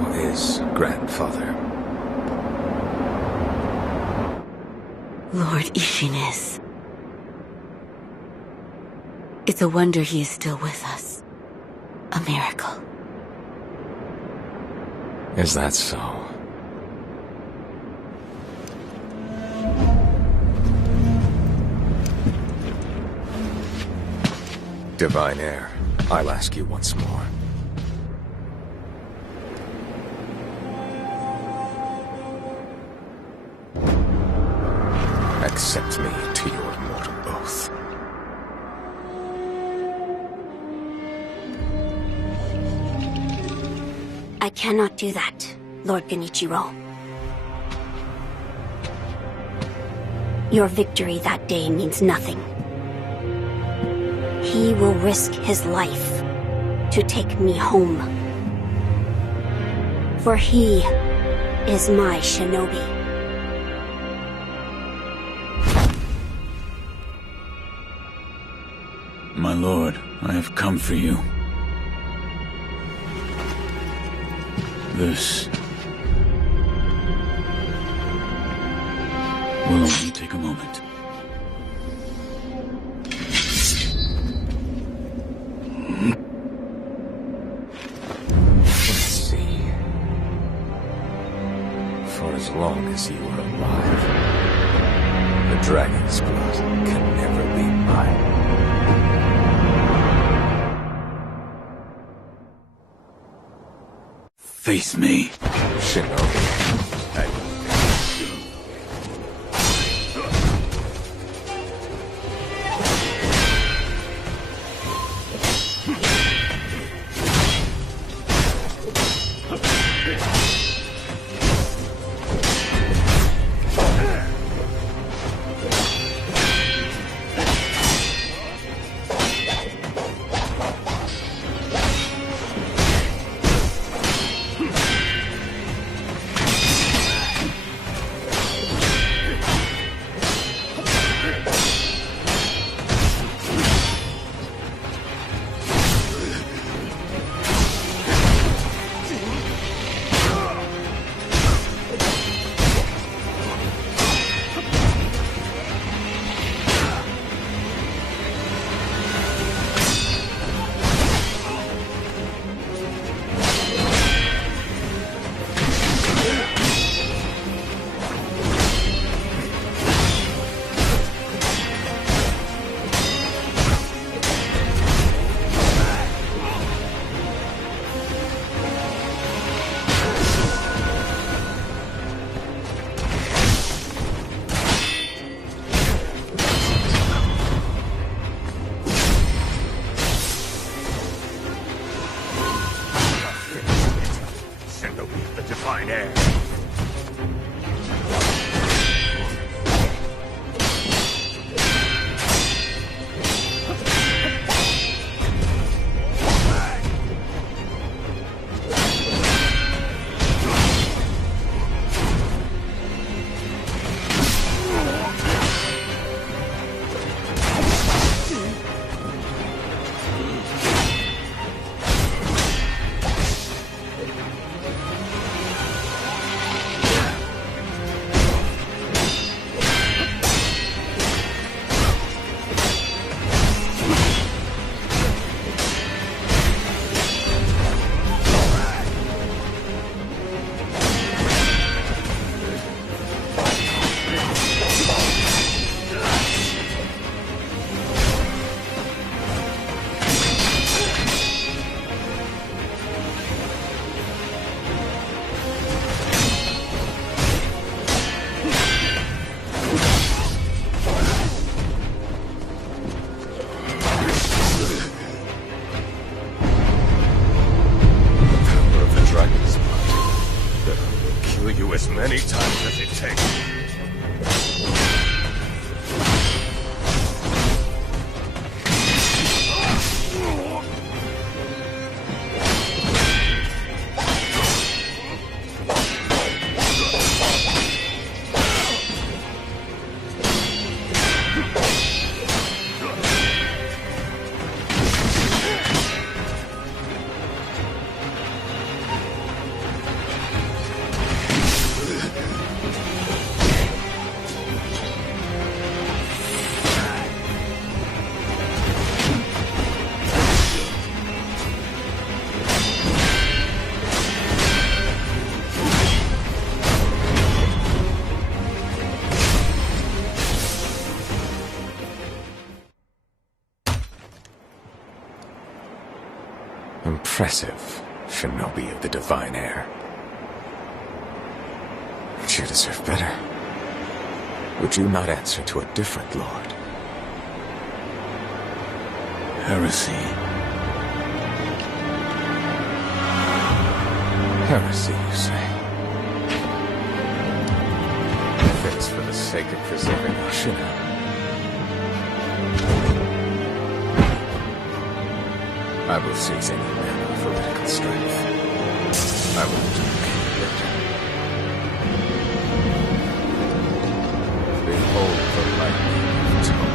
How is grandfather? Lord Ishinis. It's a wonder he is still with us. A miracle. Is that so? Divine Heir, I'll ask you once more. Accept me to your mortal oath. I cannot do that, Lord Genichiro. Your victory that day means nothing. He will risk his life to take me home. For he is my shinobi. My lord, I have come for you. This will only take a moment. Let's see. For as long as you are alive, the dragon's blood can never be mine. Face me. Shinobi. The Divine Heir. As many times as it takes. Impressive, shinobi of the divine heir. But you deserve better. Would you not answer to a different lord? Heresy. Heresy, you say? If it's for the sake of preserving Ashina. I will seize any man of political strength. I will do any behold the lightning of Toma.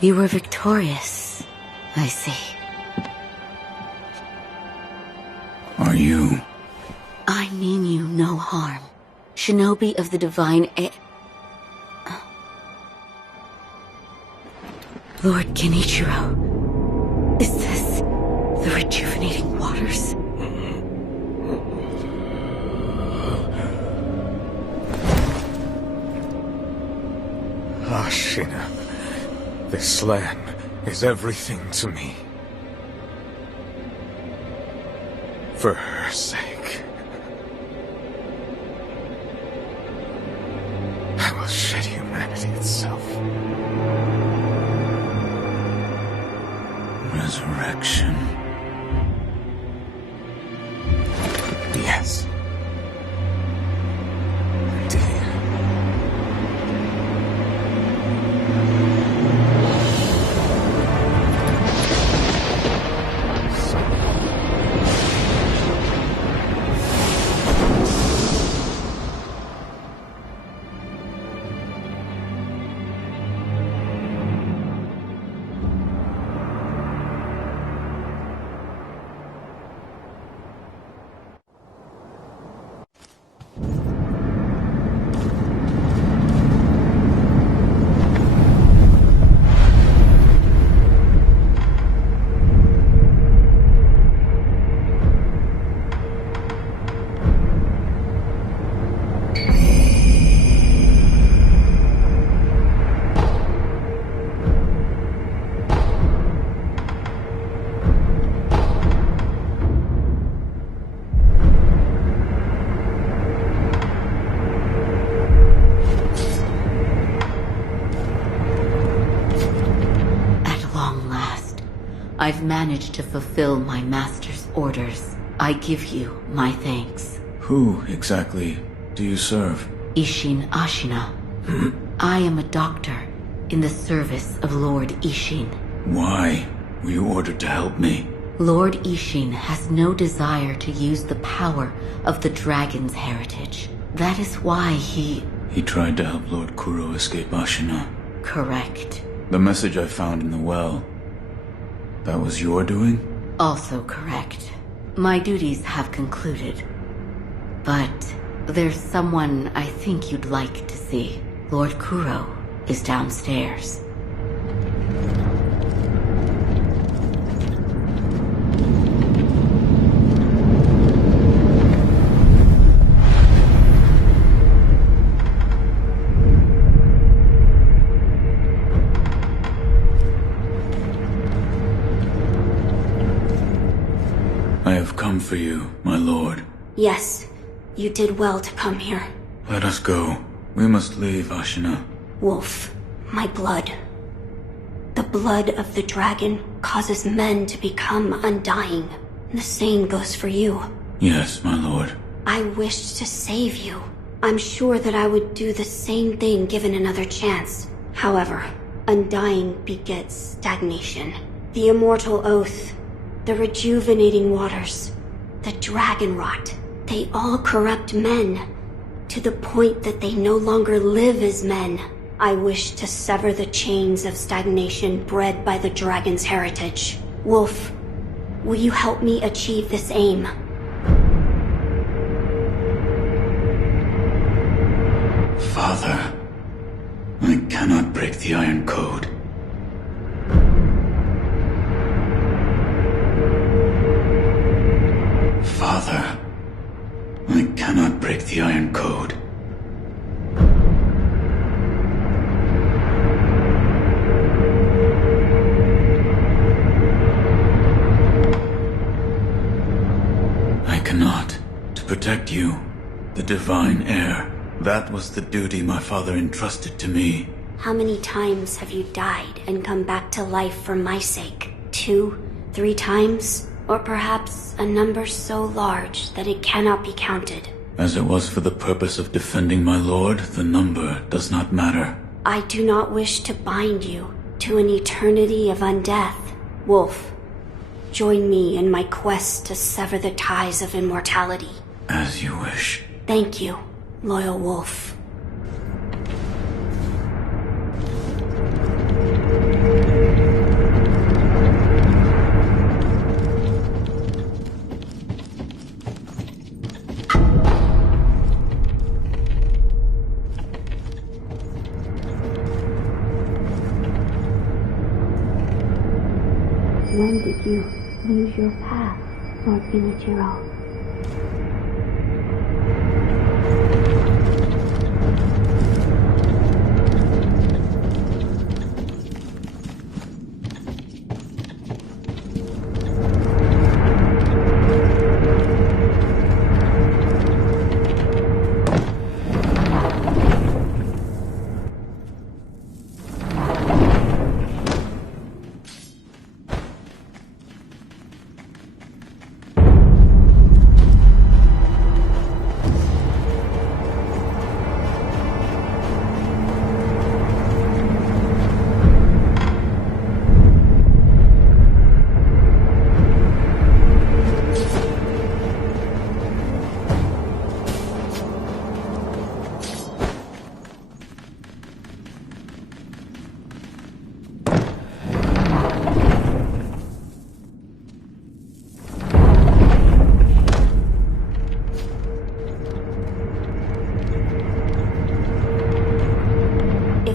You were victorious, I see. Are you? I mean you no harm. Shinobi of the divine Lord Genichiro, is this the rejuvenating waters? Ashina, this land is everything to me. For her sake, I will shed humanity itself. Resurrection. Yes. Indeed. I've managed to fulfill my master's orders. I give you my thanks. Who exactly do you serve? Ishin Ashina. I am a doctor in the service of Lord Ishin. Why were you ordered to help me? Lord Ishin has no desire to use the power of the dragon's heritage. That is why he... He tried to help Lord Kuro escape Ashina. Correct. The message I found in the well, that was your doing? Also correct. My duties have concluded. But there's someone I think you'd like to see. Lord Kuro is downstairs. I have come for you, my lord. Yes, you did well to come here. Let us go. We must leave Ashina. Wolf, my blood. The blood of the dragon causes men to become undying. The same goes for you. Yes, my lord. I wished to save you. I'm sure that I would do the same thing given another chance. However, undying begets stagnation. The immortal oath, the rejuvenating waters, the dragon rot, they all corrupt men, to the point that they no longer live as men. I wish to sever the chains of stagnation bred by the dragon's heritage. Wolf, will you help me achieve this aim? Father, I cannot break the Iron Code. Father, I cannot break the Iron Code. I cannot. To protect you, the divine heir. That was the duty my father entrusted to me. How many times have you died and come back to life for my sake? 2, 3 times? Or perhaps a number so large that it cannot be counted. As it was for the purpose of defending my lord, the number does not matter. I do not wish to bind you to an eternity of undeath. Wolf, join me in my quest to sever the ties of immortality. As you wish. Thank you, loyal wolf. When did you lose your path, Lord Inichiro?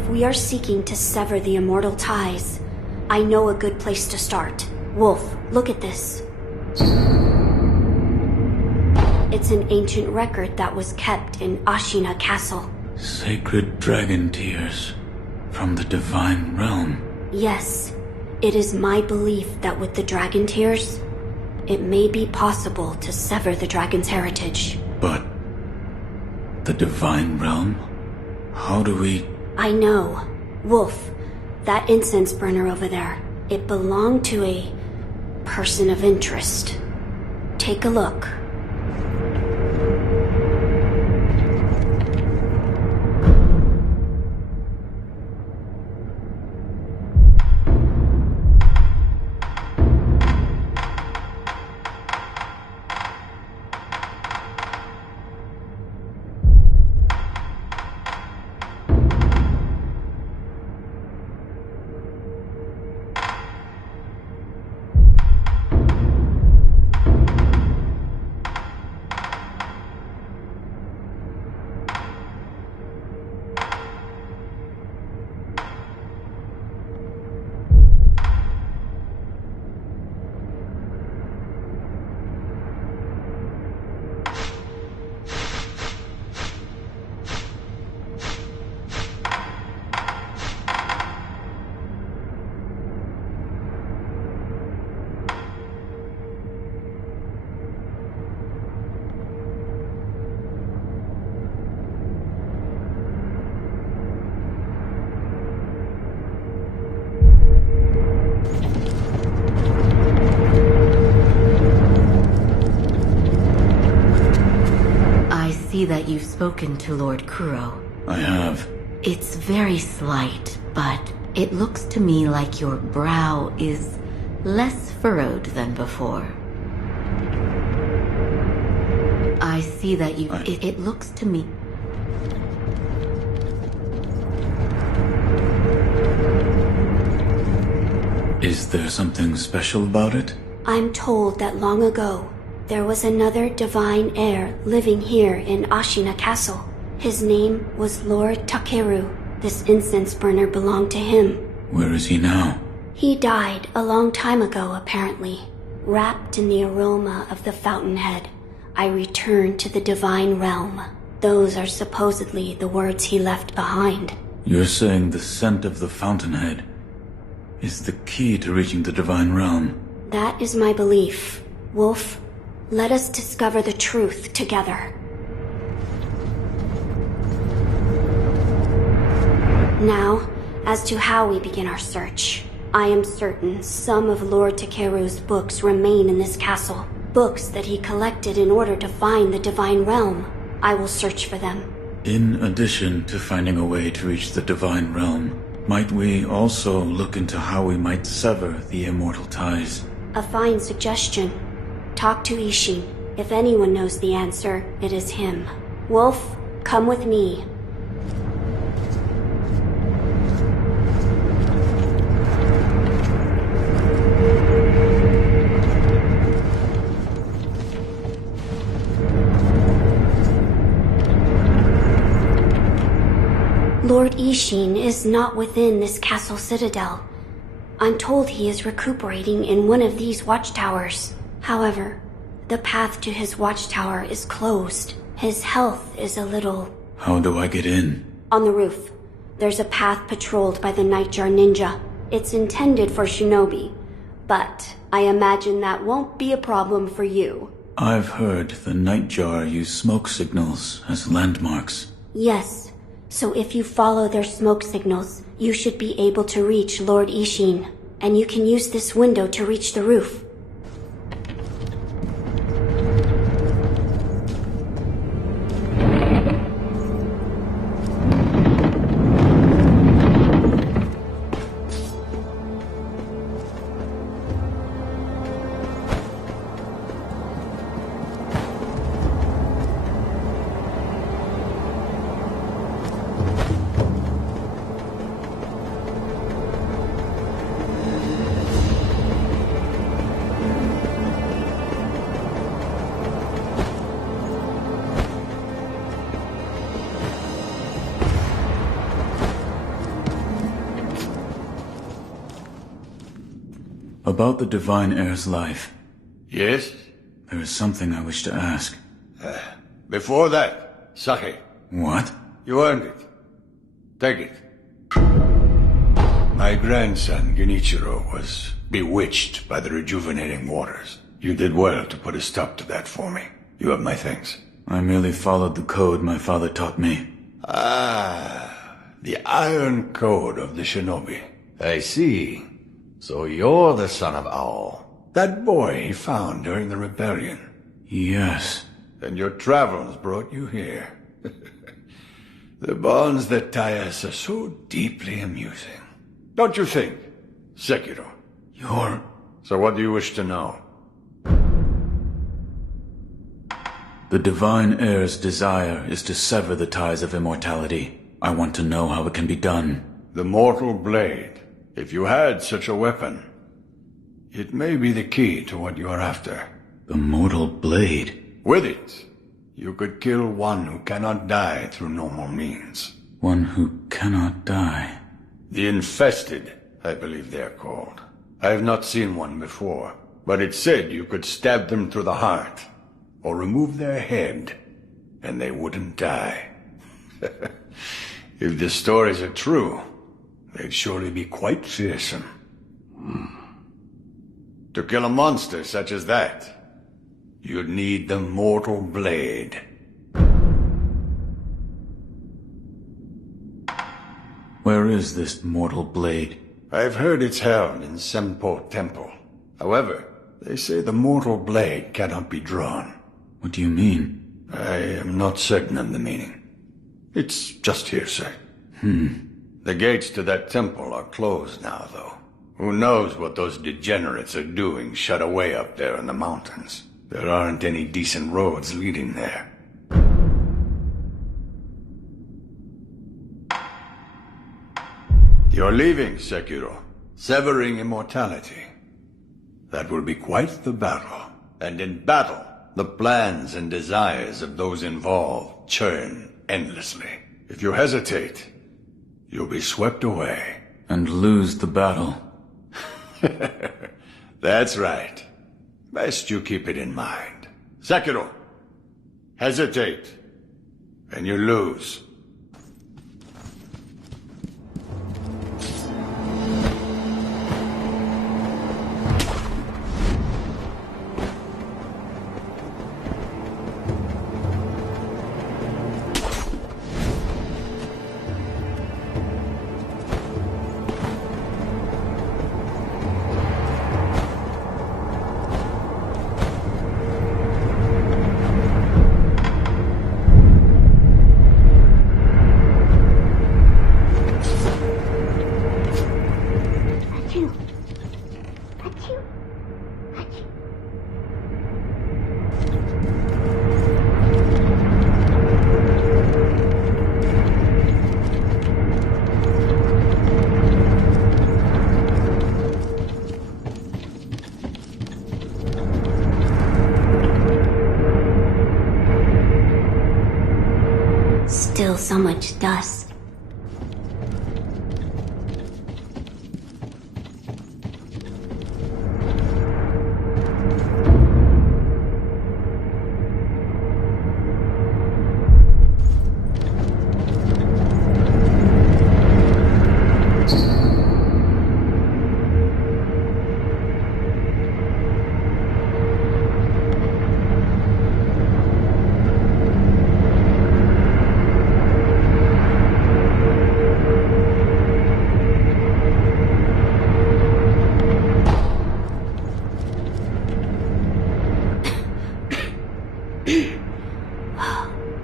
We are seeking to sever the immortal ties. I know a good place to start. Wolf, look at this. It's an ancient record that was kept in Ashina Castle. Sacred dragon tears from the divine realm. Yes, it is my belief that with the dragon tears, it may be possible to sever the dragon's heritage. But the divine realm? How do we... I know. Wolf, that incense burner over there, it belonged to a person of interest. Take a look. That you've spoken to Lord Kuro. I have. It's very slight, but it looks to me like your brow is less furrowed than before. I see that you... It looks to me... Is there something special about it? I'm told that long ago, there was another divine heir living here in Ashina Castle. His name was Lord Takeru. This incense burner belonged to him. Where is he now? He died a long time ago, apparently. Wrapped in the aroma of the fountainhead, I returned to the divine realm. Those are supposedly the words he left behind. You're saying the scent of the fountainhead is the key to reaching the divine realm? That is my belief. Wolf, let us discover the truth together. Now, as to how we begin our search, I am certain some of Lord Takeru's books remain in this castle. Books that he collected in order to find the divine realm. I will search for them. In addition to finding a way to reach the divine realm, might we also look into how we might sever the immortal ties? A fine suggestion. Talk to Ishin. If anyone knows the answer, it is him. Wolf, come with me. Lord Ishin is not within this castle citadel. I'm told he is recuperating in one of these watchtowers. However, the path to his watchtower is closed. His health is a little... How do I get in? On the roof. There's a path patrolled by the Nightjar Ninja. It's intended for shinobi, but I imagine that won't be a problem for you. I've heard the Nightjar use smoke signals as landmarks. Yes, so if you follow their smoke signals, you should be able to reach Lord Ishin, and you can use this window to reach the roof. About the Divine Heir's life, Yes? there is something I wish to ask. Before that, sake. What? You earned it. Take it. My grandson, Genichiro, was bewitched by the rejuvenating waters. You did well to put a stop to that for me. You have my thanks. I merely followed the code my father taught me. Ah, the Iron Code of the Shinobi. I see. So you're the son of Owl. That boy he found during the rebellion. Yes. And your travels brought you here. The bonds that tie us are so deeply amusing. Don't you think, Sekiro? So what do you wish to know? The Divine Heir's desire is to sever the ties of immortality. I want to know how it can be done. The Mortal Blade. If you had such a weapon, it may be the key to what you are after. The Mortal Blade? With it, you could kill one who cannot die through normal means. One who cannot die? The Infested, I believe they are called. I have not seen one before, but it said you could stab them through the heart, or remove their head, and they wouldn't die. If the stories are true, they'd surely be quite fearsome. To kill a monster such as that, you'd need the Mortal Blade. Where is this Mortal Blade? I've heard it's held in Senpo Temple. However, they say the Mortal Blade cannot be drawn. What do you mean? I am not certain of the meaning. It's just hearsay. The gates to that temple are closed now, though. Who knows what those degenerates are doing shut away up there in the mountains. There aren't any decent roads leading there. You're leaving, Sekiro. Severing immortality. That will be quite the battle. And in battle, the plans and desires of those involved churn endlessly. If you hesitate, you'll be swept away. And lose the battle. That's right. Best you keep it in mind. Sekiro, hesitate, and you lose. Still so much dust.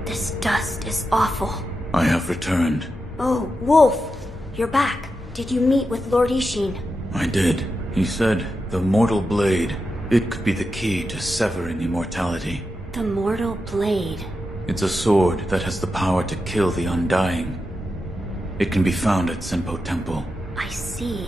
This dust is awful. I have returned. Oh, Wolf! You're back. Did you meet with Lord Ishin? I did. He said the Mortal Blade. It could be the key to severing immortality. The Mortal Blade. It's a sword that has the power to kill the Undying. It can be found at Senpo Temple. I see.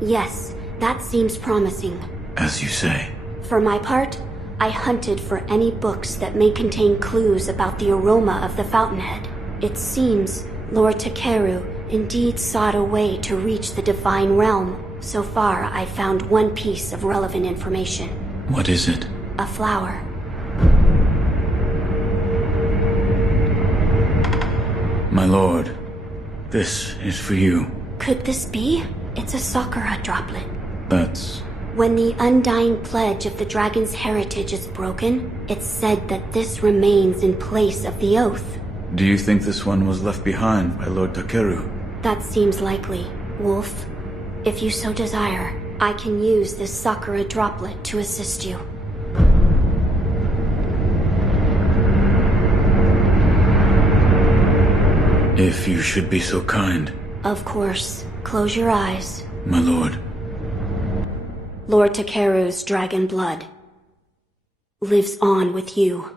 Yes, that seems promising. As you say. For my part, I hunted for any books that may contain clues about the aroma of the fountainhead. It seems Lord Takeru indeed sought a way to reach the divine realm. So far, I've found one piece of relevant information. What is it? A flower. My lord, this is for you. Could this be? It's a sakura droplet. That's... When the undying pledge of the dragon's heritage is broken, it's said that this remains in place of the oath. Do you think this one was left behind by Lord Takeru? That seems likely. Wolf, if you so desire, I can use this sakiro droplet to assist you. If you should be so kind. Of course. Close your eyes. My lord. Lord Takeru's dragon blood lives on with you.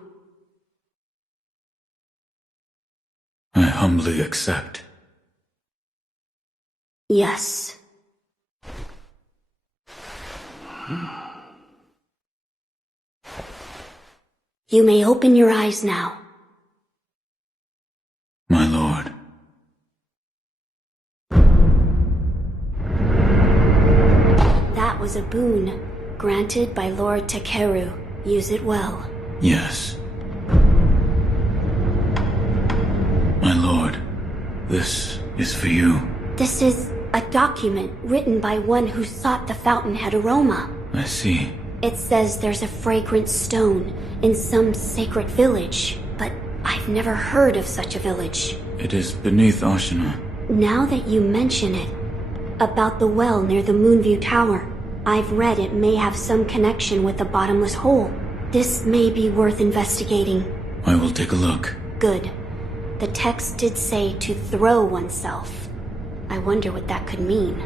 I humbly accept. Yes. You may open your eyes now. My lord. That was a boon granted by Lord Takeru. Use it well. Yes. My lord, this is for you. This is a document written by one who sought the fountainhead aroma. I see. It says there's a fragrant stone in some sacred village, but I've never heard of such a village. It is beneath Ashina. Now that you mention it, about the well near the Moonview Tower, I've read it may have some connection with the bottomless hole. This may be worth investigating. I will take a look. Good. The text did say to throw oneself. I wonder what that could mean.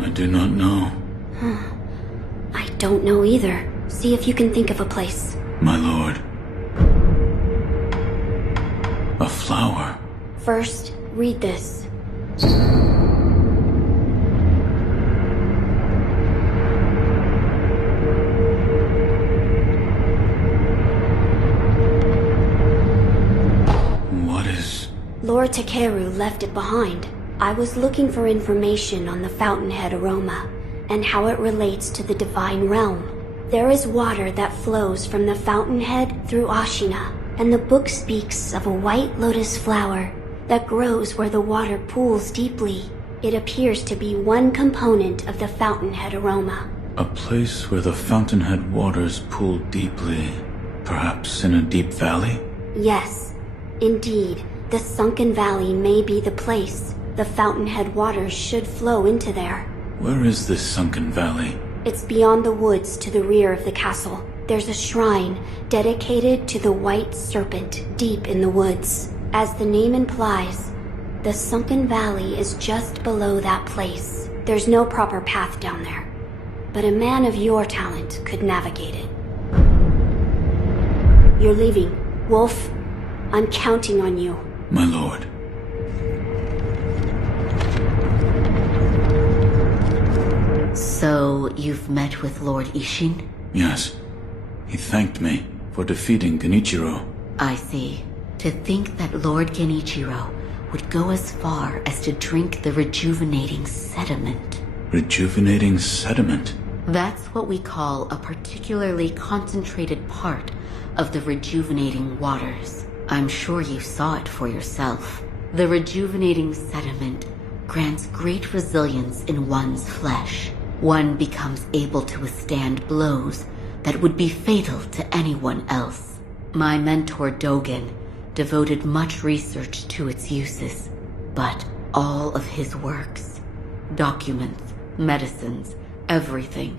I do not know. I don't know either. See if you can think of a place. My lord. A flower. First, read this. What is... Lord Takeru left it behind. I was looking for information on the fountainhead aroma and how it relates to the divine realm. There is water that flows from the fountainhead through Ashina, and the book speaks of a white lotus flower that grows where the water pools deeply. It appears to be one component of the fountainhead aroma. A place where the fountainhead waters pool deeply. Perhaps in a deep valley? Yes, indeed, the sunken valley may be the place. The fountainhead waters should flow into there. Where is this sunken valley? It's beyond the woods to the rear of the castle. There's a shrine dedicated to the white serpent deep in the woods. As the name implies, the sunken valley is just below that place. There's no proper path down there, but a man of your talent could navigate it. You're leaving. Wolf, I'm counting on you. My lord. So, you've met with Lord Ishin? Yes. He thanked me for defeating Genichiro. I see. To think that Lord Genichiro would go as far as to drink the rejuvenating sediment. Rejuvenating sediment? That's what we call a particularly concentrated part of the rejuvenating waters. I'm sure you saw it for yourself. The rejuvenating sediment grants great resilience in one's flesh. One becomes able to withstand blows that would be fatal to anyone else. My mentor Dogen devoted much research to its uses, but all of his works, documents, medicines, everything,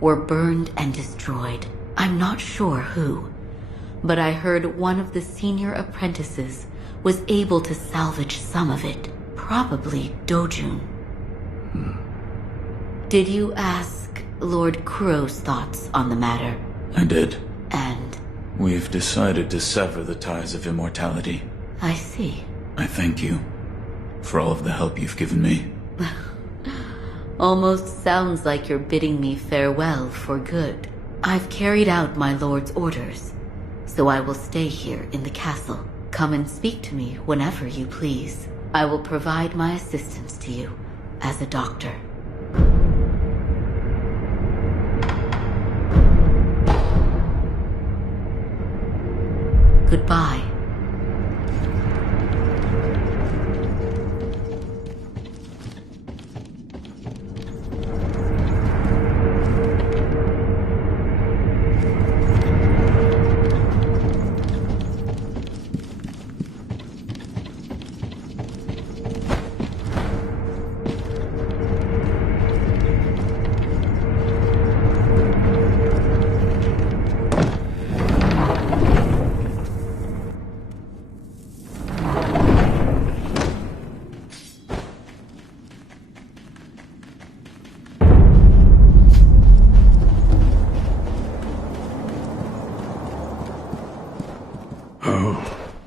were burned and destroyed. I'm not sure who, but I heard one of the senior apprentices was able to salvage some of it, probably Dojun. Did you ask Lord Kuro's thoughts on the matter? I did. And? We've decided to sever the ties of immortality. I see. I thank you for all of the help you've given me. Almost sounds like you're bidding me farewell for good. I've carried out my lord's orders, so I will stay here in the castle. Come and speak to me whenever you please. I will provide my assistance to you as a doctor. Goodbye.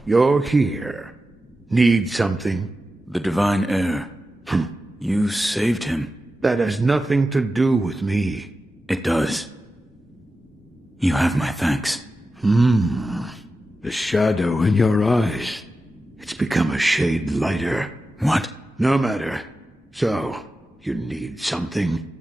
You're here. Need something? The divine heir. You saved him. That has nothing to do with me. It does. You have my thanks. The shadow in your eyes. It's become a shade lighter. What? No matter. So, you need something?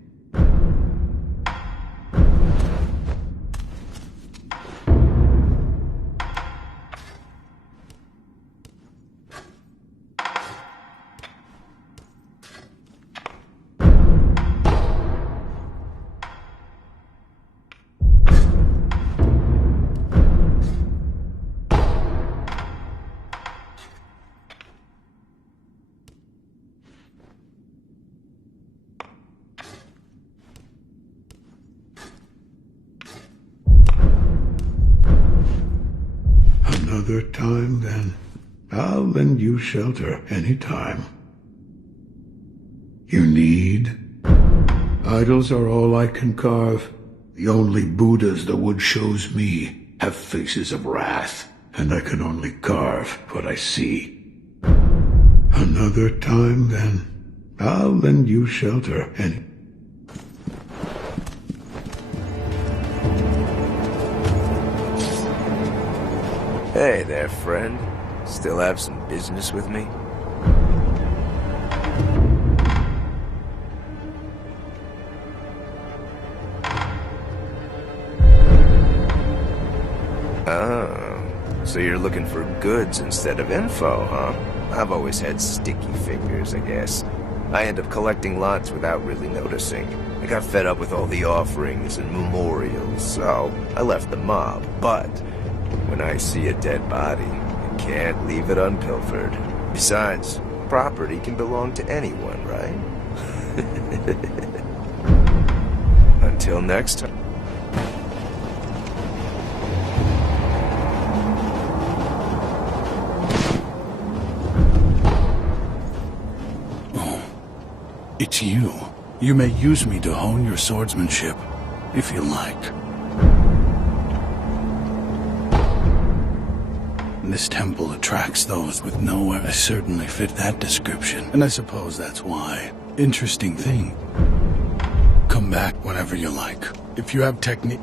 Another time, then. I'll lend you shelter anytime. You need? Idols are all I can carve. The only Buddhas the wood shows me have faces of wrath, and I can only carve what I see. Another time, then. I'll lend you shelter any... Hey there, friend. Still have some business with me? Oh, so you're looking for goods instead of info, huh? I've always had sticky fingers, I guess. I end up collecting lots without really noticing. I got fed up with all the offerings and memorials, so I left the mob, but... when I see a dead body, I can't leave it unpilfered. Besides, property can belong to anyone, right? Until next time. Oh, it's you. You may use me to hone your swordsmanship, if you like. This temple attracts those with nowhere. I certainly fit that description, and I suppose that's why. Interesting thing. Come back whenever you like. If you have technique...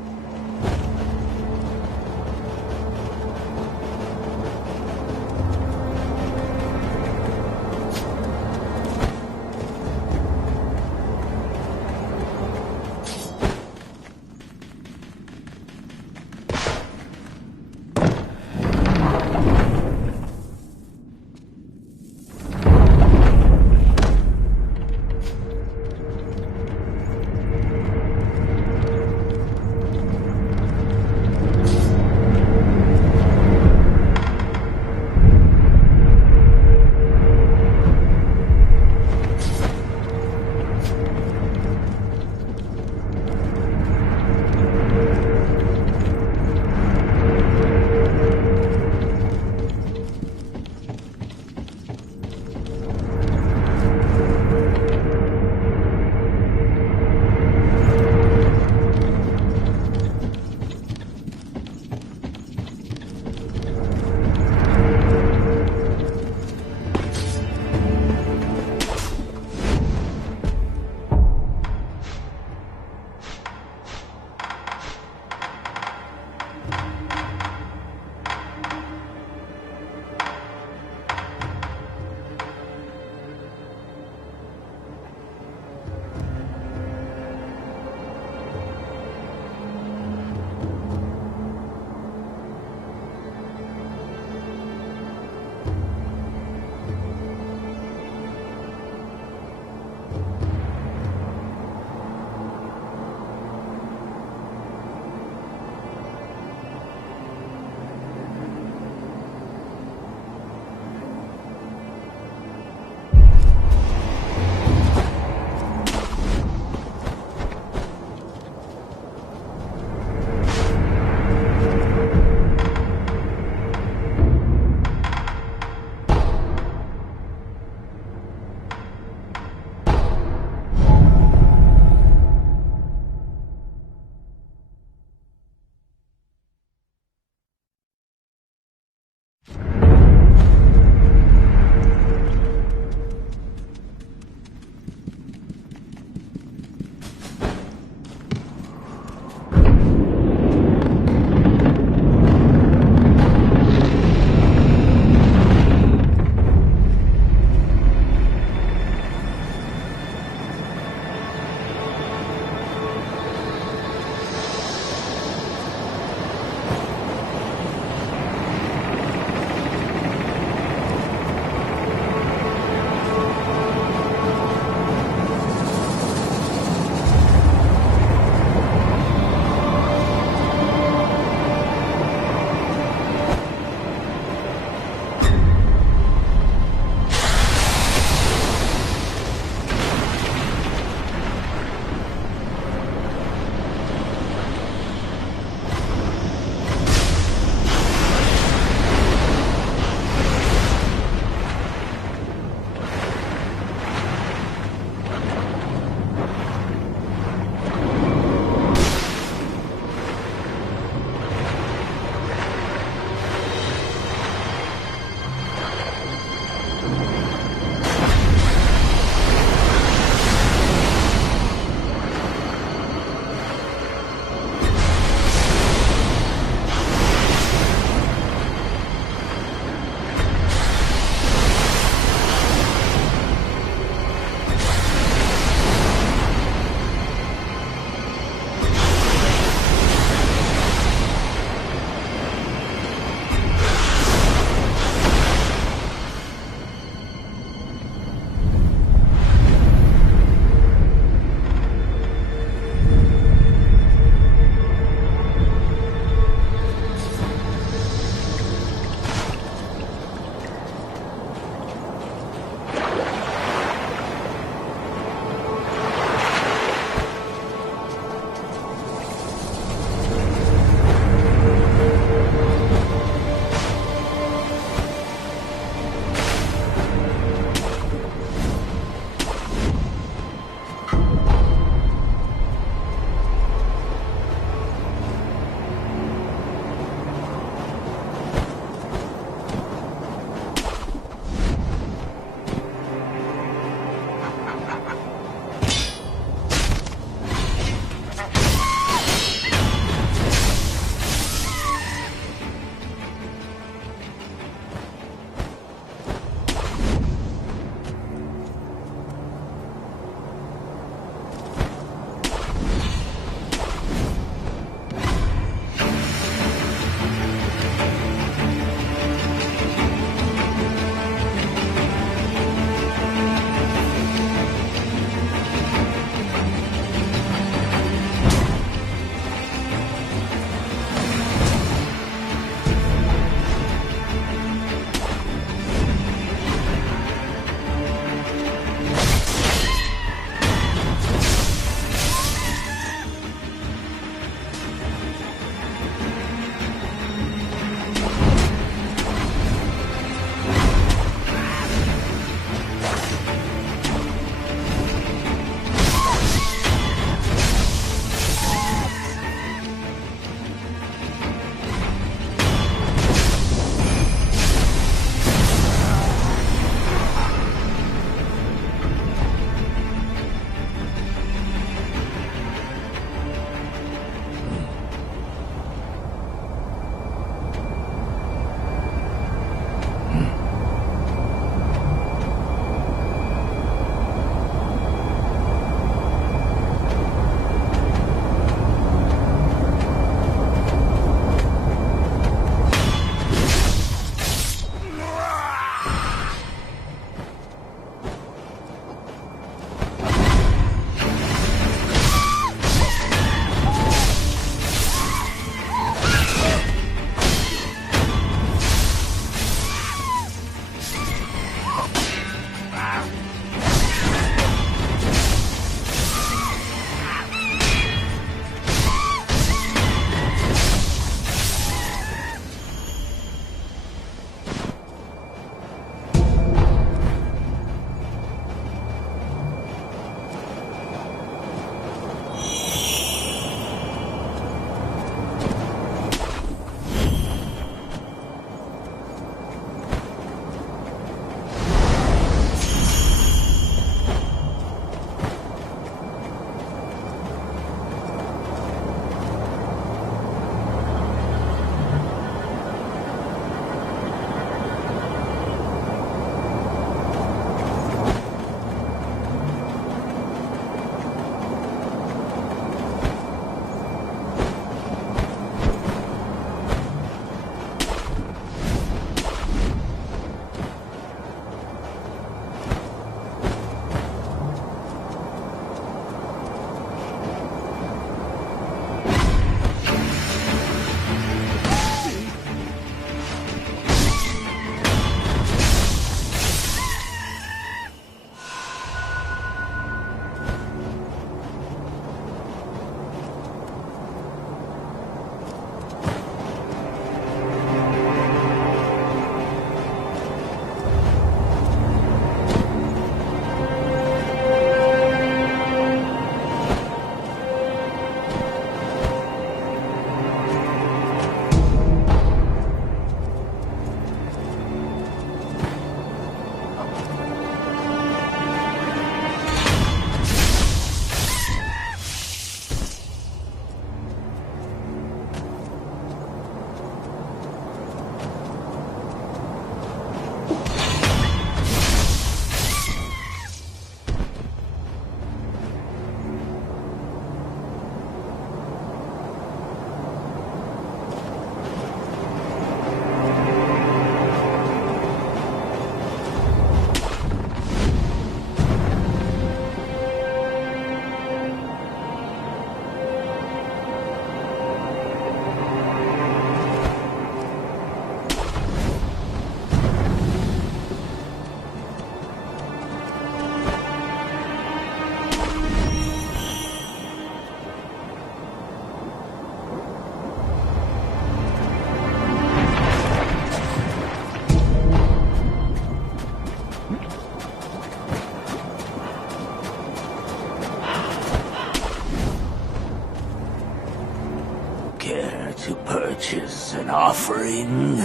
to purchase an offering?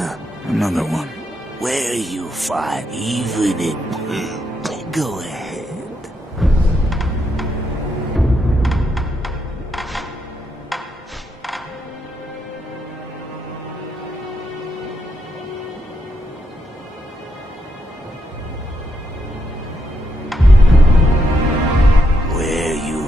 Another one. Where you find even in... Go ahead. Where you've...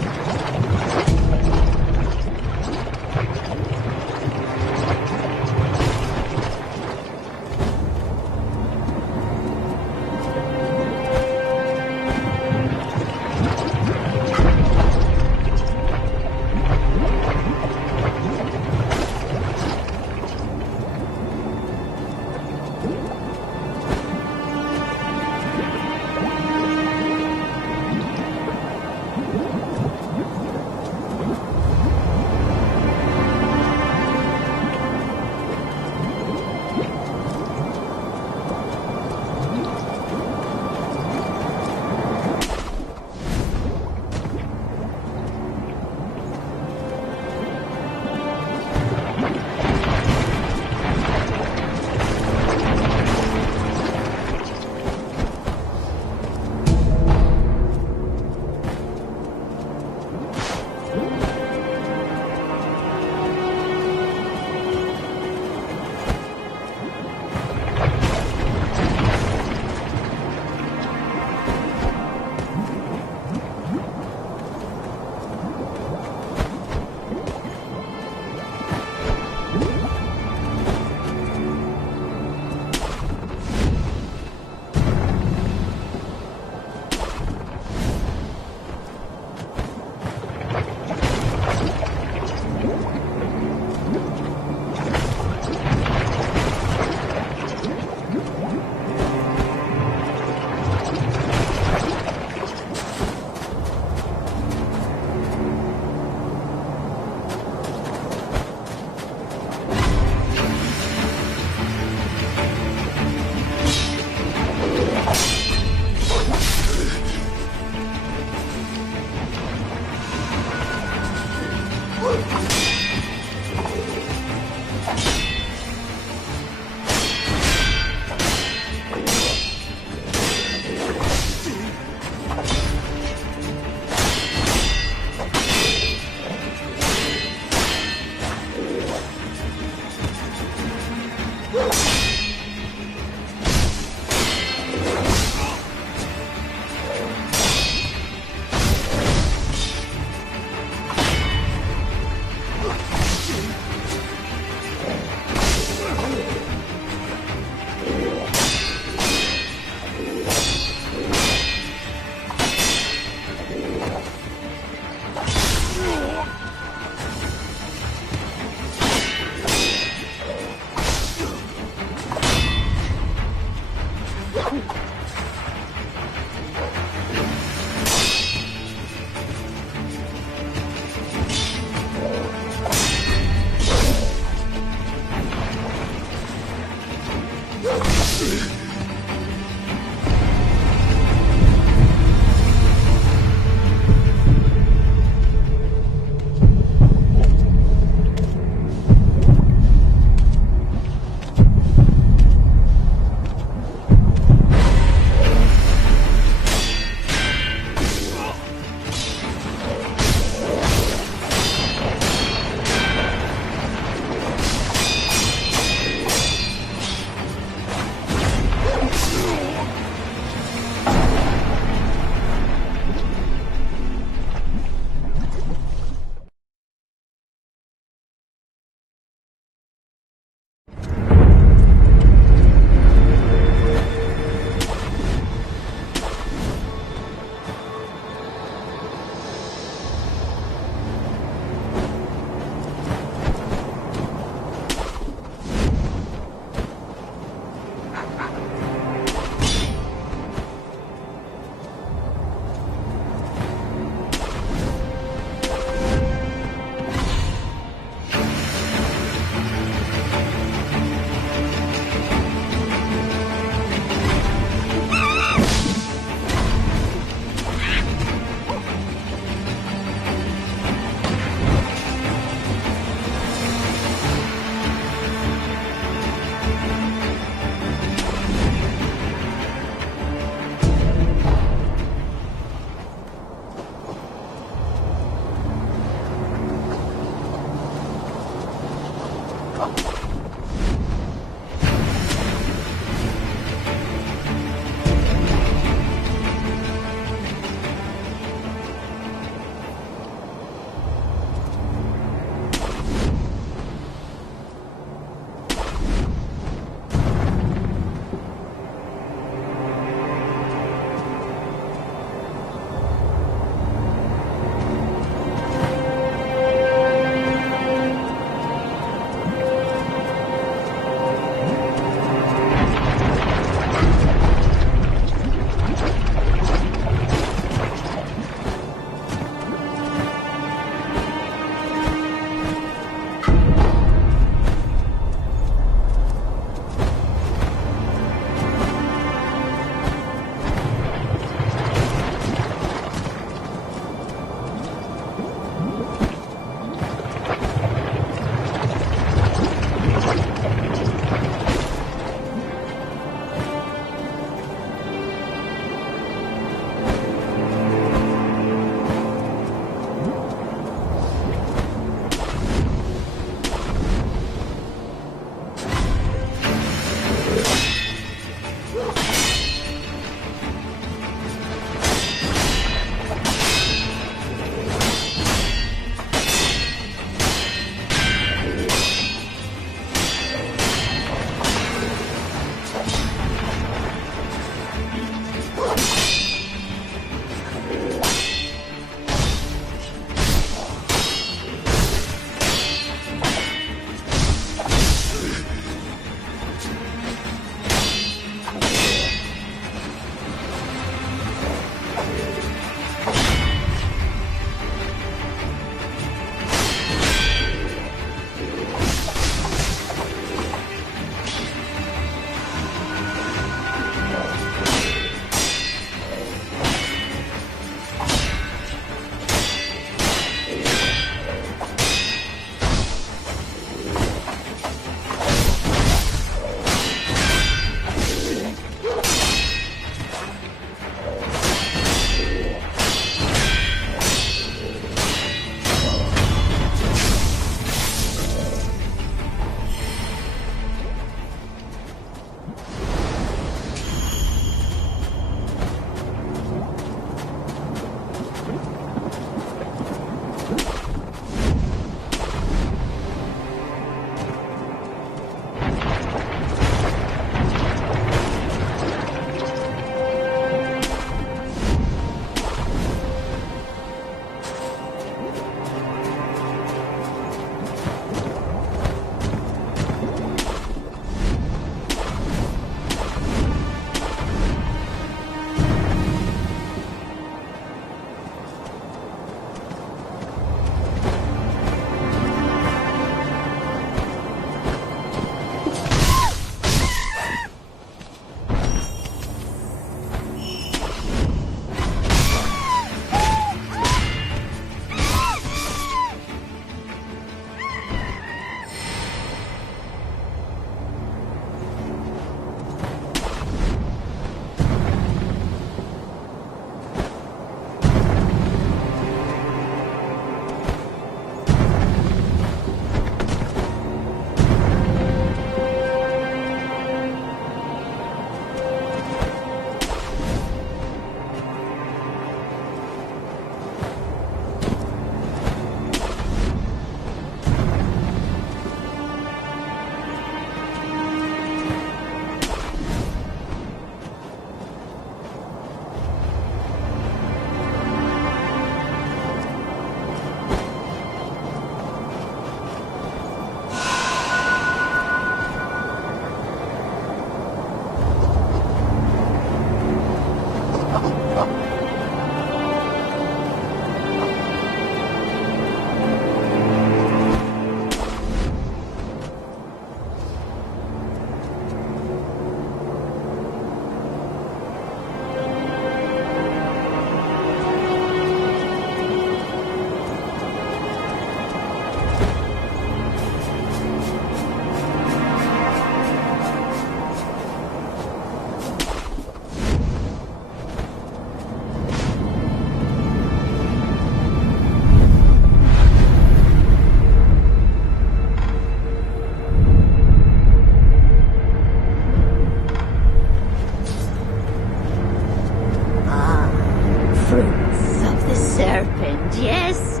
Fruits of the serpent, yes.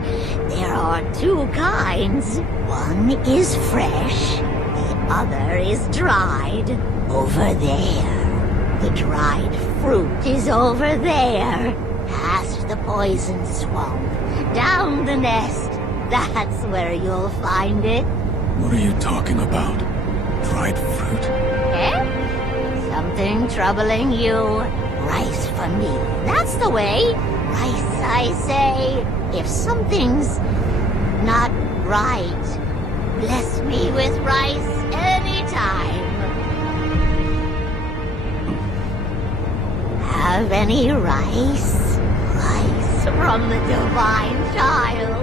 There are two kinds. One is fresh, the other is dried. Over there. The dried fruit is over there. Past the poison swamp, down the nest. That's where you'll find it. What are you talking about? Dried fruit? Eh? Something troubling you? Rice for me. That's the way. Rice, I say. If something's not right, bless me with rice anytime. Have any rice? Rice from the divine child.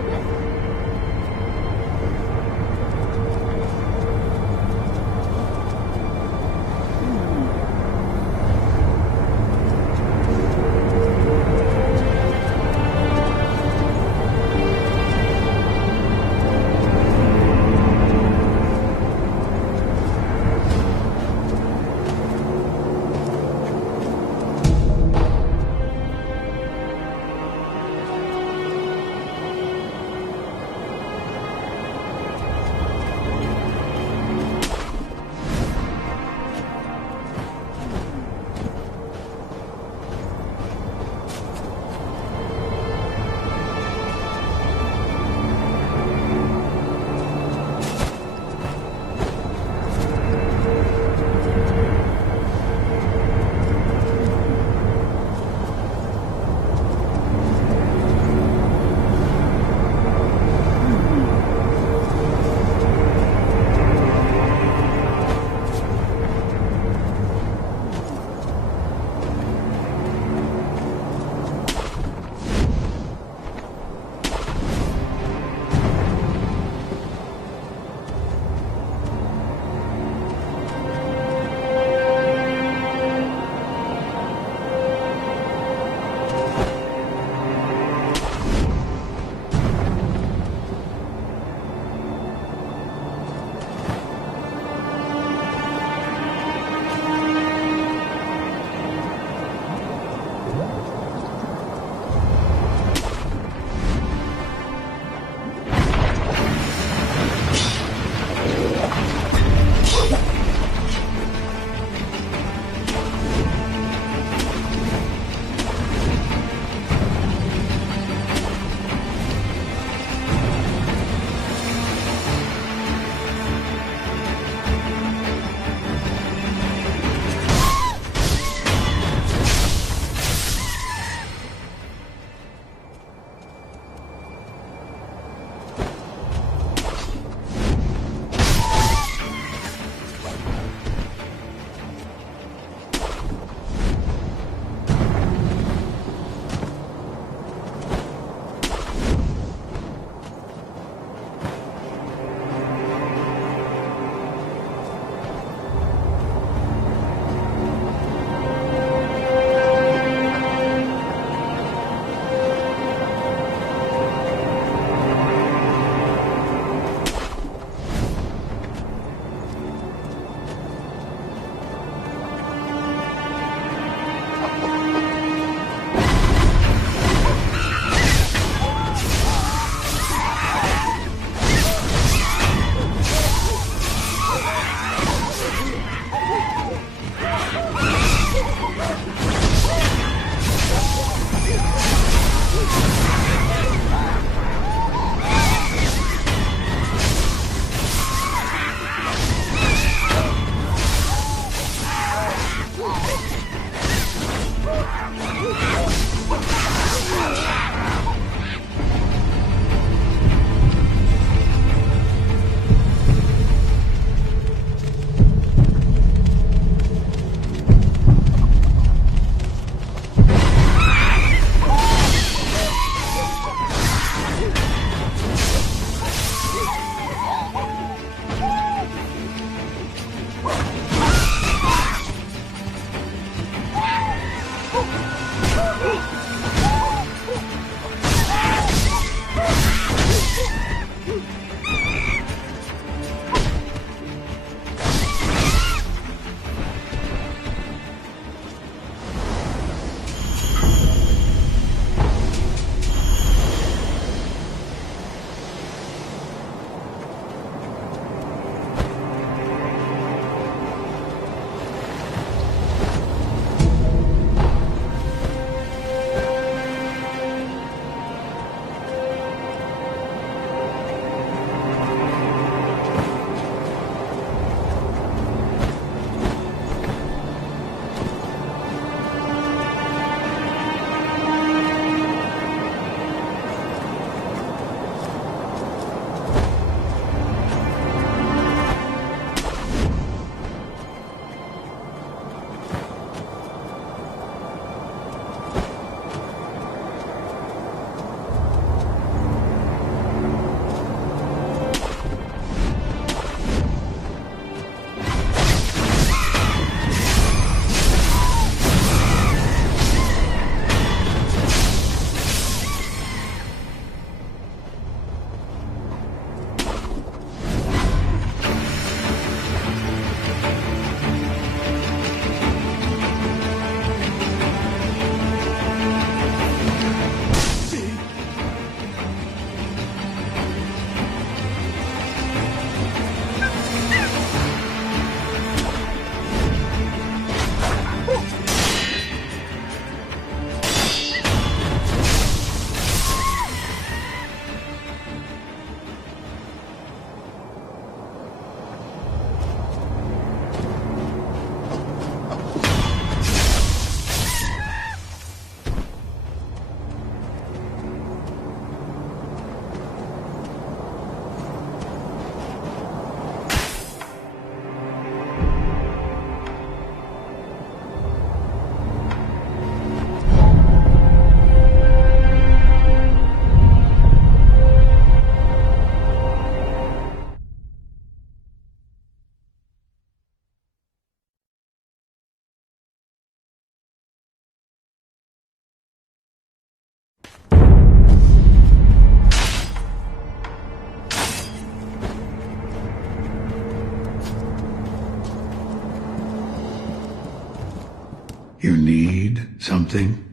You need something?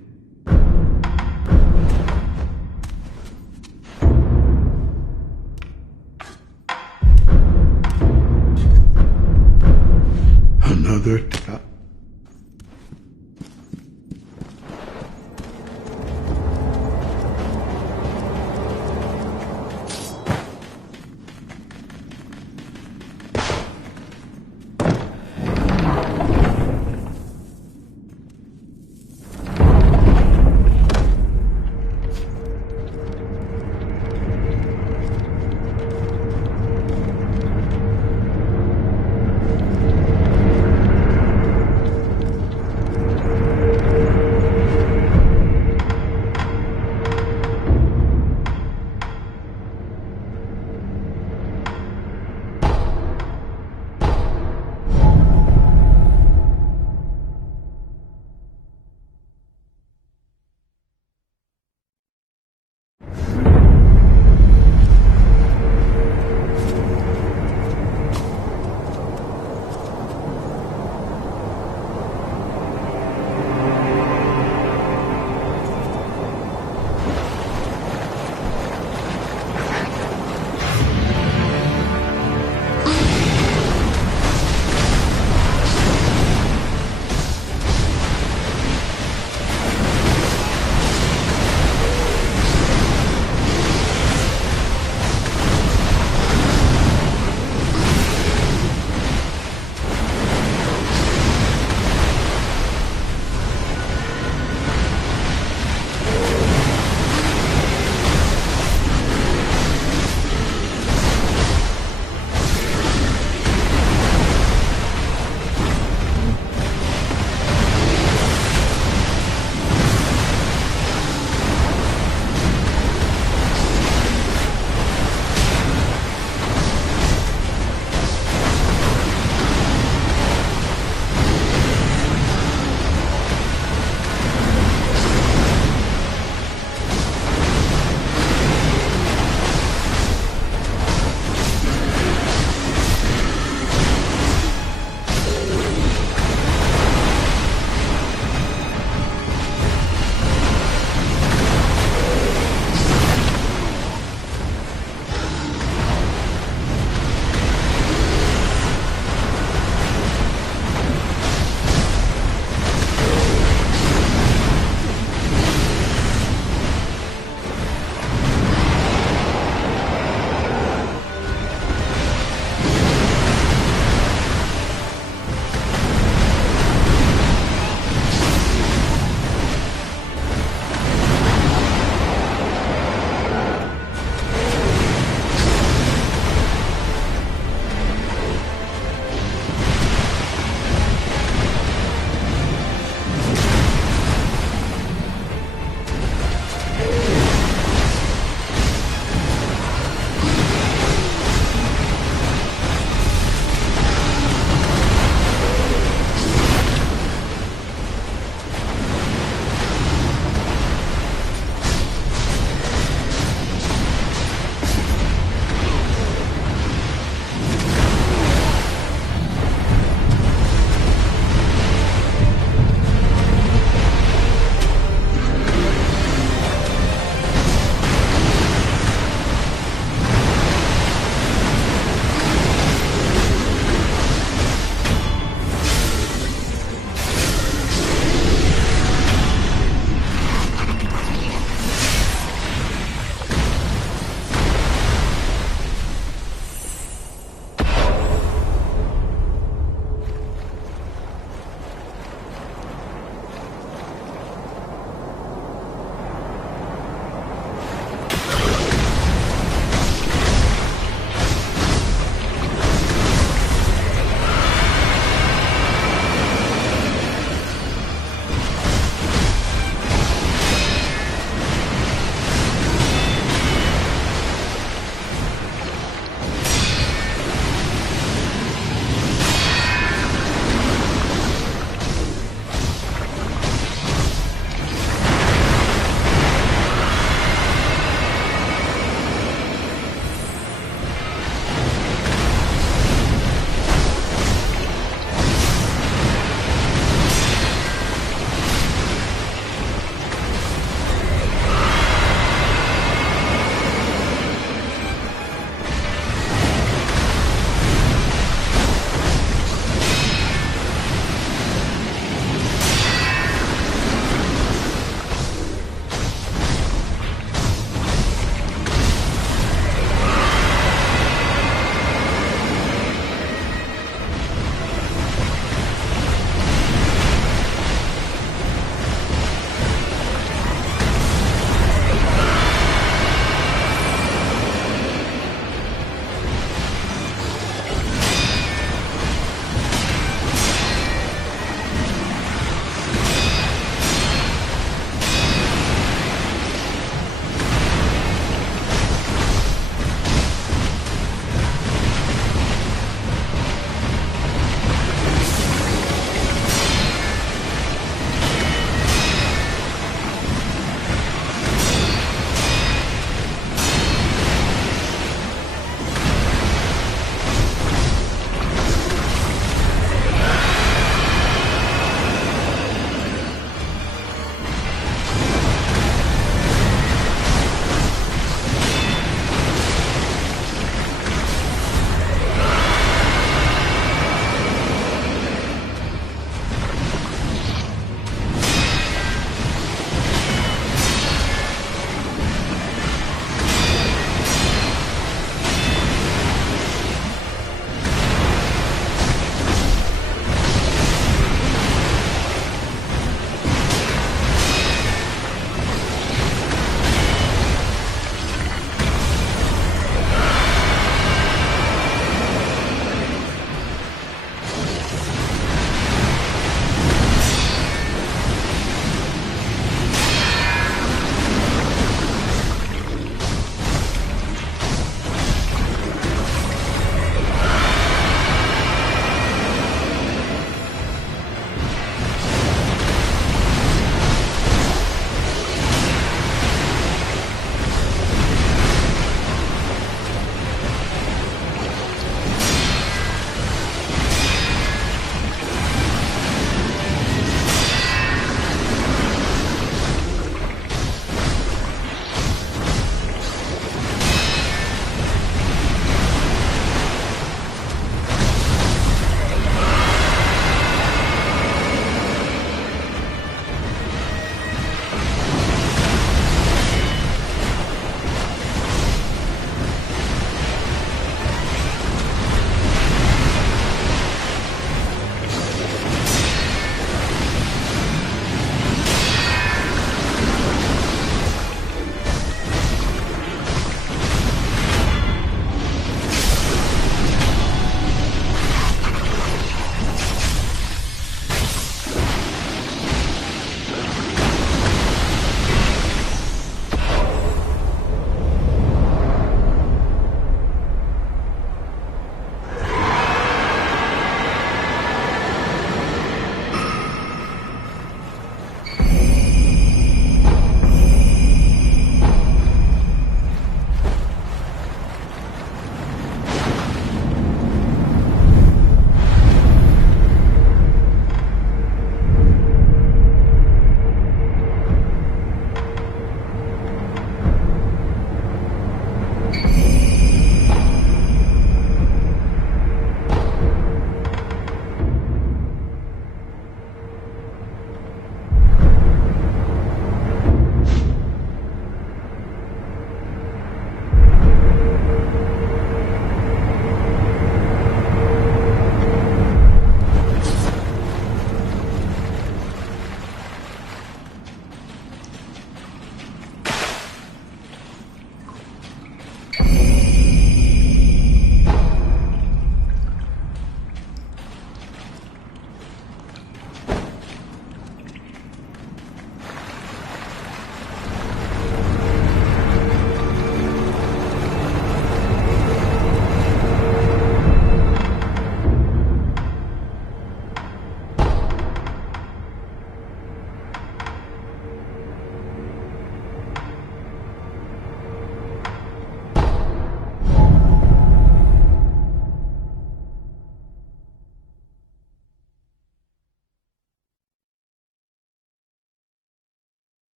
Another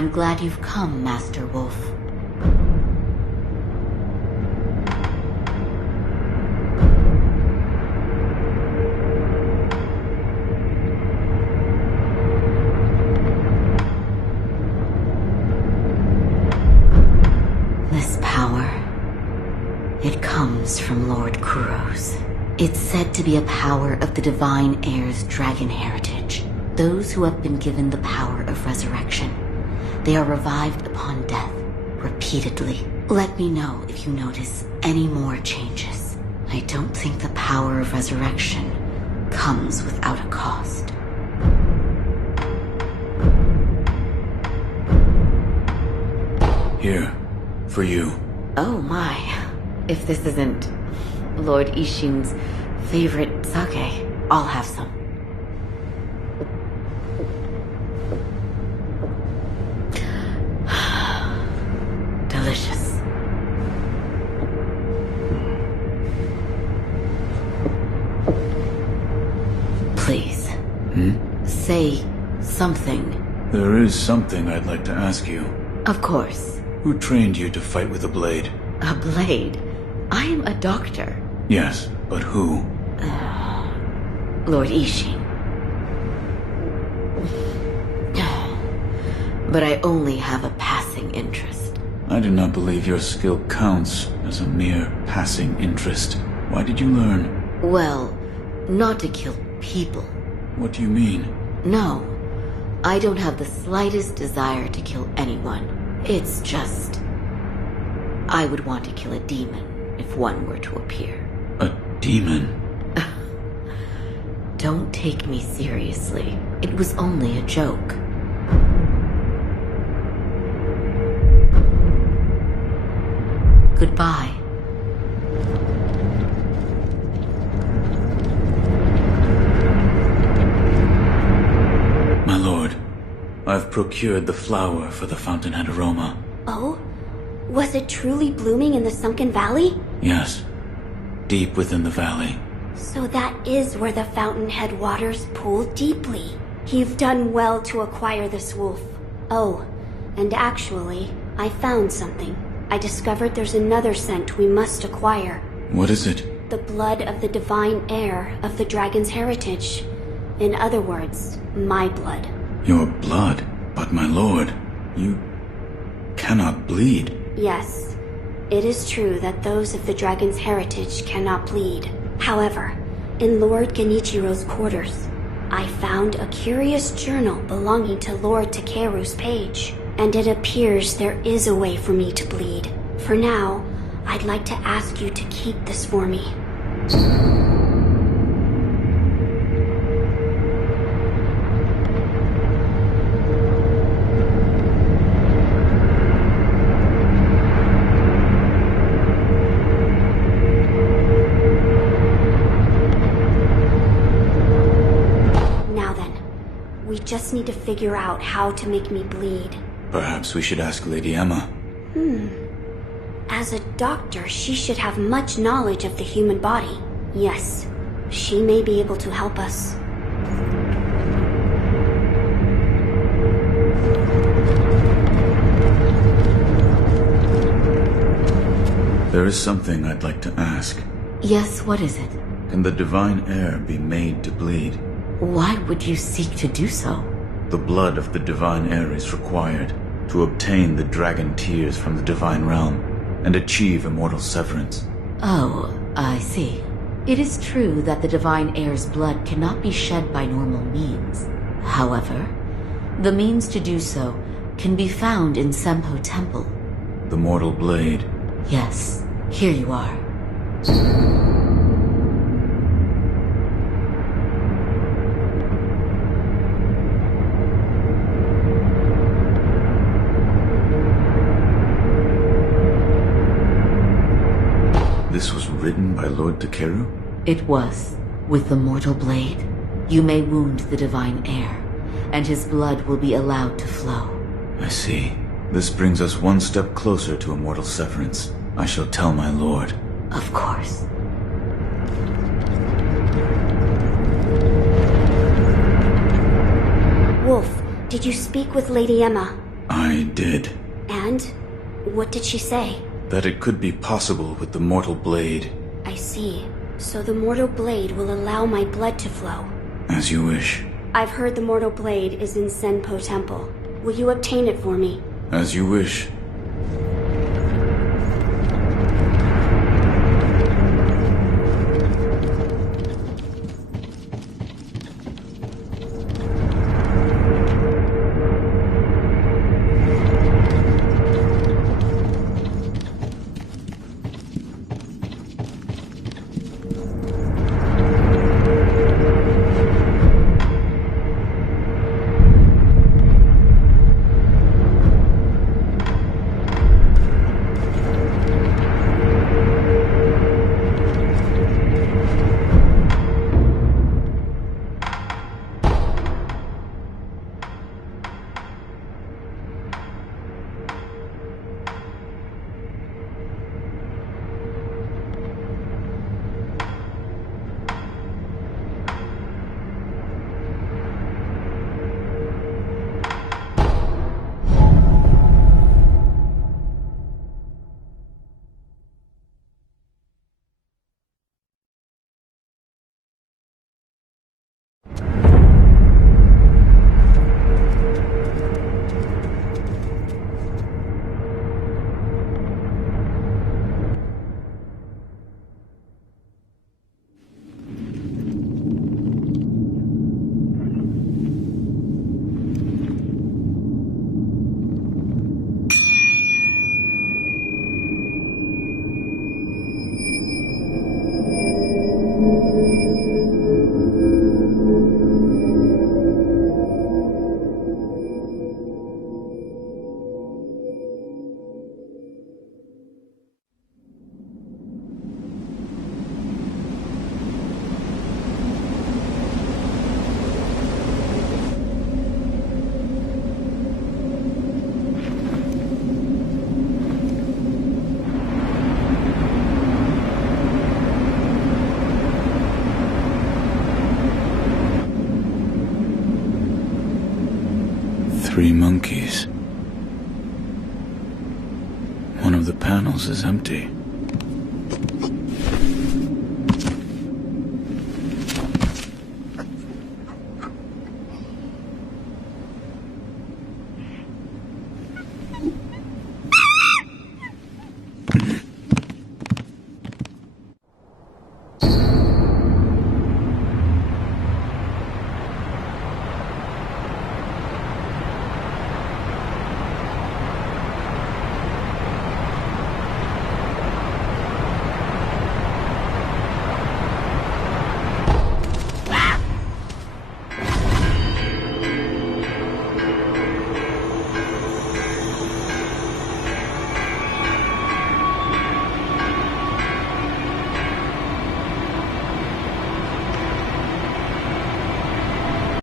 I'm glad you've come, Master Wolf. This power, it comes from Lord Kuros. It's said to be a power of the Divine Heir's dragon heritage. Those who have been given the power of resurrection. They are revived upon death, repeatedly. Let me know if you notice any more changes. I don't think the power of resurrection comes without a cost. Here, for you. Oh my. If this isn't Lord Ishin's favorite sake, I'll have some. Delicious. Please. Say something. There is something I'd like to ask you. Of course. Who trained you to fight with a blade? A blade? I am a doctor. Yes, but who? Lord Ishin. But I only have a passing interest. I do not believe your skill counts as a mere passing interest. Why did you learn? Well, not to kill people. What do you mean? No, I don't have the slightest desire to kill anyone. It's just... I would want to kill a demon if one were to appear. A demon? Don't take me seriously. It was only a joke. Goodbye. My lord, I've procured the flower for the fountainhead aroma. Oh? Was it truly blooming in the sunken valley? Yes, deep within the valley. So that is where the fountainhead waters pool deeply. You've done well to acquire this wolf. Oh, and actually, I found something. I discovered there's another scent we must acquire. What is it? The blood of the divine heir of the dragon's heritage. In other words, my blood. Your blood? But my lord, you cannot bleed. Yes, it is true that those of the dragon's heritage cannot bleed. However, in Lord Genichiro's quarters, I found a curious journal belonging to Lord Takeru's page, and it appears there is a way for me to bleed. For now, I'd like to ask you to keep this for me. Just need to figure out how to make me bleed. Perhaps we should ask Lady Emma. As a doctor, she should have much knowledge of the human body. Yes, she may be able to help us. There is something I'd like to ask. Yes, what is it? Can the divine heir be made to bleed? Why would you seek to do so? The blood of the divine heir is required to obtain the dragon tears from the divine realm and achieve immortal severance. Oh, I see. It is true that the divine heir's blood cannot be shed by normal means. However, the means to do so can be found in Senpo Temple. The mortal blade. Yes, here you are. This was written by Lord Takeru? It was. With the mortal blade, you may wound the divine heir, and his blood will be allowed to flow. I see. This brings us one step closer to immortal severance. I shall tell my lord. Of course. Wolf, did you speak with Lady Emma? I did. And? What did she say? That it could be possible with the mortal blade. I see. So the mortal blade will allow my blood to flow. As you wish. I've heard the mortal blade is in Senpo Temple. Will you obtain it for me? As you wish. Three monkeys. One of the panels is empty.